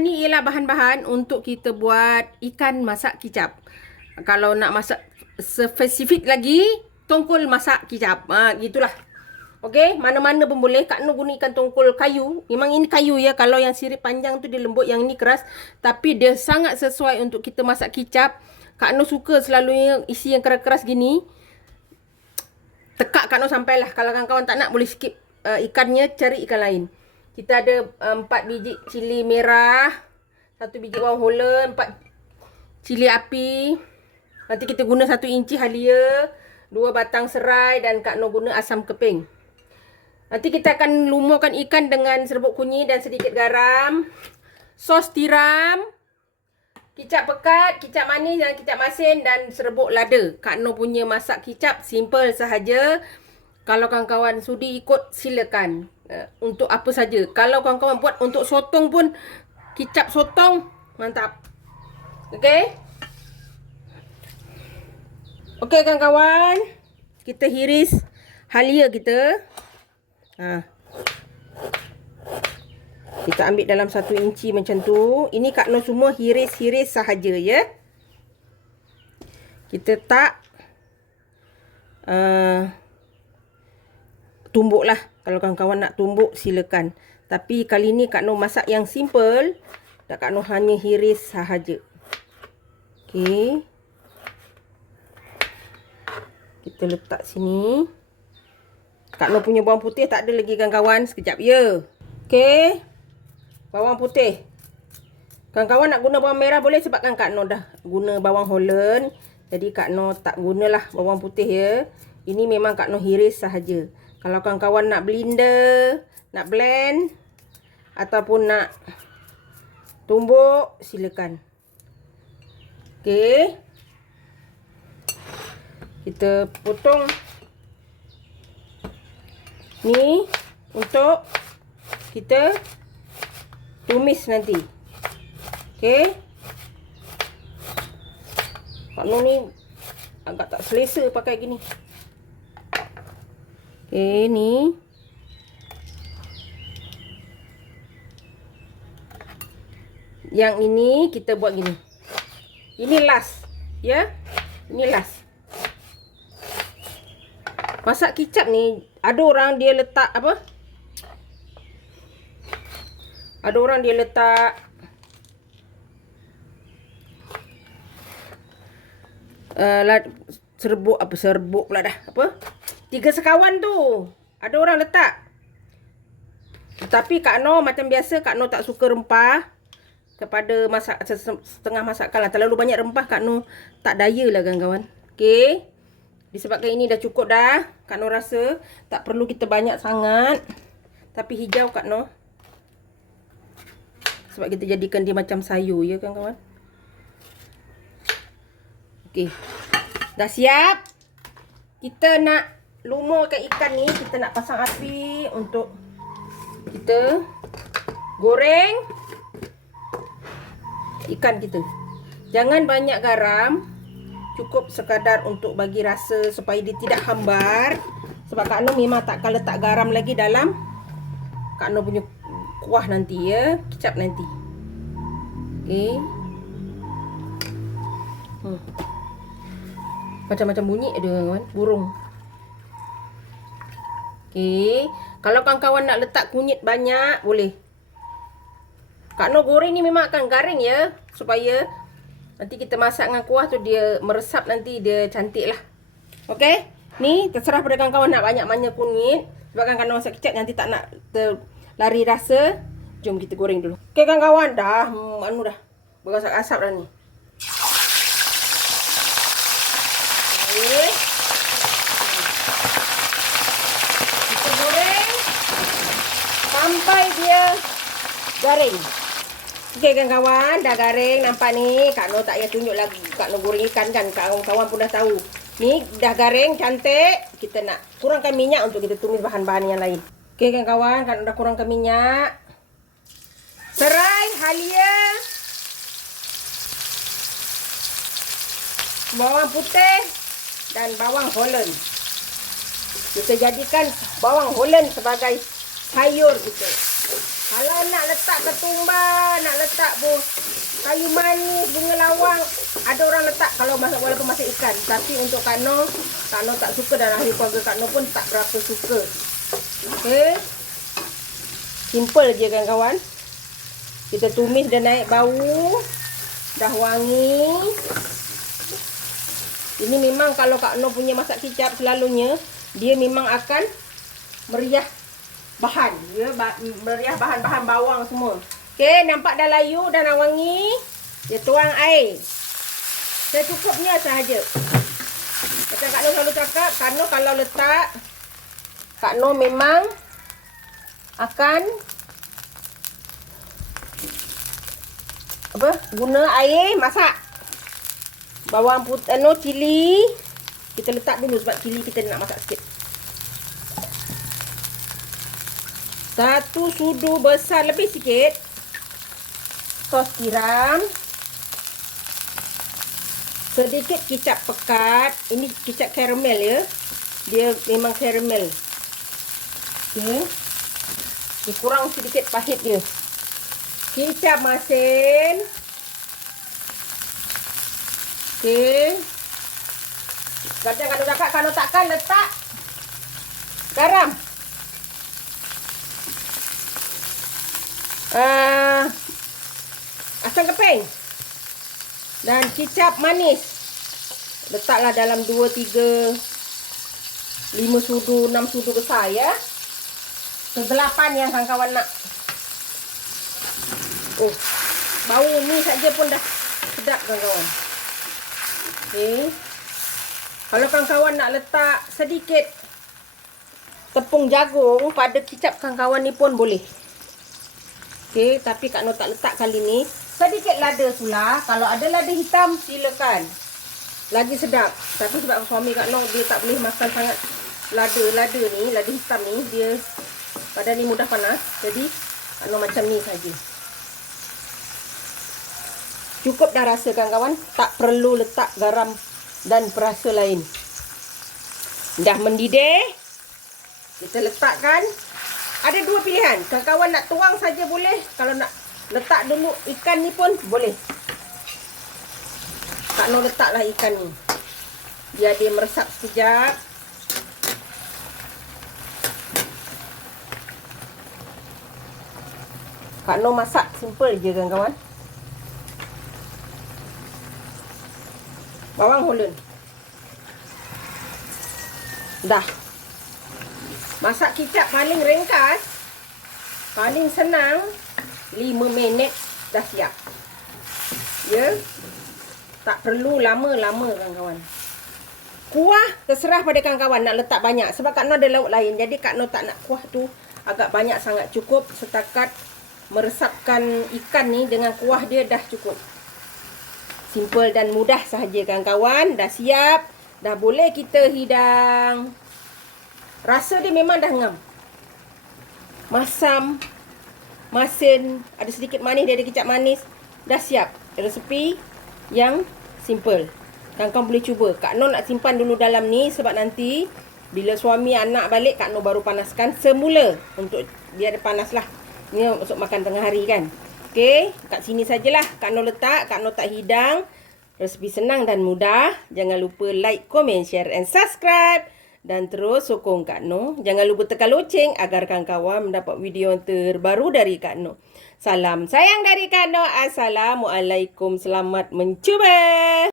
ni ialah bahan-bahan untuk kita buat ikan masak kicap. Kalau nak masak spesifik lagi, tongkol masak kicap. Gitulah. Okey, mana-mana pun boleh. Kak Nur guna ikan tongkol kayu. Memang ini kayu ya. Kalau yang sirip panjang tu dia lembut, yang ini keras. Tapi dia sangat sesuai untuk kita masak kicap. Kak Nur suka selalunya isi yang keras-keras gini. Tekak Kak Nur sampailah. Kalau kawan-kawan tak nak, boleh skip ikannya, cari ikan lain. Kita ada 4 biji cili merah, 1 biji bawang holland, 4 cili api. Nanti kita guna 1 inci halia, 2 batang serai dan Kak Nur guna asam keping. Nanti kita akan lumurkan ikan dengan serbuk kunyit dan sedikit garam. Sos tiram, kicap pekat, kicap manis dan kicap masin dan serbuk lada. Kak Nur punya masak kicap simple sahaja. Kalau kawan-kawan sudi ikut, silakan. Untuk apa saja. Kalau kawan-kawan buat untuk sotong pun, kicap sotong, mantap. Okey? Okey kawan-kawan, kita hiris halia kita. Kita ambil dalam 1 inci macam tu. Ini Kak Nur semua hiris-hiris sahaja ya. Kita tak tumbuk lah. Kalau kawan-kawan nak tumbuk, silakan. Tapi kali ni Kak Nur masak yang simple. Dan Kak Nur hanya hiris sahaja. Okey. Kita letak sini. Kak Nur punya bawang putih tak ada lagi kawan-kawan. Sekejap ya. Okey. Bawang putih. Kawan-kawan nak guna bawang merah boleh, sebabkan Kak Nur dah guna bawang holland. Jadi Kak Nur tak gunalah bawang putih ya. Ini memang Kak Nur hiris sahaja. Kalau kawan-kawan nak blender, nak blend ataupun nak tumbuk, silakan. Okey. Kita potong ni untuk kita tumis nanti. Okey. Kak Nur ni agak tak selesa pakai gini. Okey, ni. Yang ini kita buat gini. Ini last, ya. Ini last. Masak kicap ni, ada orang dia letak apa? Ada orang dia letak serbuk pula dah. Apa? 3 sekawan tu. Ada orang letak. Tetapi Kak Nur macam biasa, Kak Nur tak suka rempah kepada masak setengah masakan lah. Terlalu banyak rempah Kak Nur tak daya lah kawan-kawan. Okey. Disebabkan ini dah cukup dah. Kak Nur rasa tak perlu kita banyak sangat. Tapi hijau Kak Nur. Sebab kita jadikan dia macam sayur ya kawan-kawan. Okey. Dah siap. Kita nak lumurkan ikan ni. Kita nak pasang api untuk kita goreng ikan kita. Jangan banyak garam. Cukup sekadar untuk bagi rasa supaya dia tidak hambar. Sebab Kak Nur memang takkan letak garam lagi dalam Kak Nur punya kuah nanti ya. Kicap nanti. Okey. Macam-macam bunyi ada kawan. Burung. Okey. Kalau kawan-kawan nak letak kunyit banyak, boleh. Kak Nur goreng ni memang akan garing ya. Supaya nanti kita masak dengan kuah tu dia meresap, nanti dia cantik lah. Okey. Ni terserah pada kawan-kawan nak banyak-banyak kunyit. Sebab kan masak kicap nanti tak nak terlari rasa. Jom kita goreng dulu. Okey kawan-kawan, dah dah berasap-asap dah ni. Okey. Kita goreng sampai dia garing. Okey kawan-kawan, dah garing nampak ni. Kak Nur tak payah tunjuk lagi. Kak Nur goreng ikan kan, kawan-kawan pun dah tahu. Ni dah garing cantik. Kita nak kurangkan minyak untuk kita tumis bahan-bahan yang lain. Okey kawan-kawan, Kak Nur dah kurangkan minyak. Serai, halia, bawang putih dan bawang holland. Kita jadikan bawang holland sebagai sayur kita. Kalau nak letak ketumbar, nak letak letak kayu manis, bunga lawang. Ada orang letak kalau masak, walaupun masak ikan. Tapi untuk Kak Noh tak suka dan ahli keluarga Kak Noh pun tak berapa suka. Okey. Simple je kawan-kawan. Kita tumis dan naik bau. Dah wangi. Ini memang kalau Kak Noh punya masak kicap selalunya dia memang akan meriah bahan. Ya, meriah bahan-bahan bawang semua. Okey, nampak dah layu dan dah wangi. Dia tuang air. Secukupnya sahaja. Macam Kak Noh selalu cakap, Kak Noh kalau letak, Kak Noh memang akan guna air masak. Bawang putih, cili kita letak dulu sebab cili kita nak masak sikit. 1 sudu besar lebih sikit sos tiram. Sedikit kicap pekat. Ini kicap karamel ya. Dia memang karamel. Okey. Dia kurang sedikit pahit dia. Kicap masin. Okey. Macam Kak Noh cakap, kalau takkan letak garam. Asam keping. Dan kicap manis. Letaklah dalam 2, 3, 5 sudu, 6 sudu besar ya. Kegelapan yang kawan-kawan nak. Oh, bau ni saja pun dah sedap kawan-kawan. Okey. Kalau kawan-kawan nak letak sedikit tepung jagung pada kicap kawan-kawan ni pun boleh. Okey, tapi Kak Noh tak letak kali ni. Sedikit lada pula. Kalau ada lada hitam, silakan. Lagi sedap. Tapi sebab suami Kak Noh dia tak boleh makan sangat lada ni, lada hitam ni, dia badan ni mudah panas. Jadi Kak Noh macam ni saja. Cukup dah rasa kawan-kawan. Tak perlu letak garam dan perasa lain. Dah mendidih. Kita letakkan. Ada 2 pilihan. Kawan-kawan nak tuang saja boleh. Kalau nak letak dulu ikan ni pun boleh. Kak Noh letaklah ikan ni. Biar dia meresap sekejap. Kak Noh masak simple je kawan-kawan. Bawang Holland. Dah. Masak kicap paling ringkas, paling senang, 5 minit dah siap. Ya. Tak perlu lama-lama kawan-kawan. Kuah terserah pada kawan-kawan nak letak banyak. Sebab Kak Noh ada lauk lain. Jadi Kak Noh tak nak kuah tu agak banyak sangat. Cukup setakat meresapkan ikan ni dengan kuah dia dah cukup. Simple dan mudah sahaja kawan-kawan. Dah siap. Dah boleh kita hidang. Rasa dia memang dah ngam. Masam. Masin. Ada sedikit manis. Dia ada kicap manis. Dah siap. Resepi yang simple. Kawan-kawan boleh cuba. Kak Noh nak simpan dulu dalam ni. Sebab nanti bila suami anak balik, Kak Noh baru panaskan semula. Untuk biar dia panas lah. Ini untuk makan tengah hari kan. Okey. Kat sini sajalah Kak Noh letak. Kak Noh tak hidang. Resepi senang dan mudah. Jangan lupa like, komen, share and subscribe. Dan terus sokong Kak Noh. Jangan lupa tekan loceng agar kawan-kawan mendapat video yang terbaru dari Kak Noh. Salam sayang dari Kak Noh. Assalamualaikum. Selamat mencuba.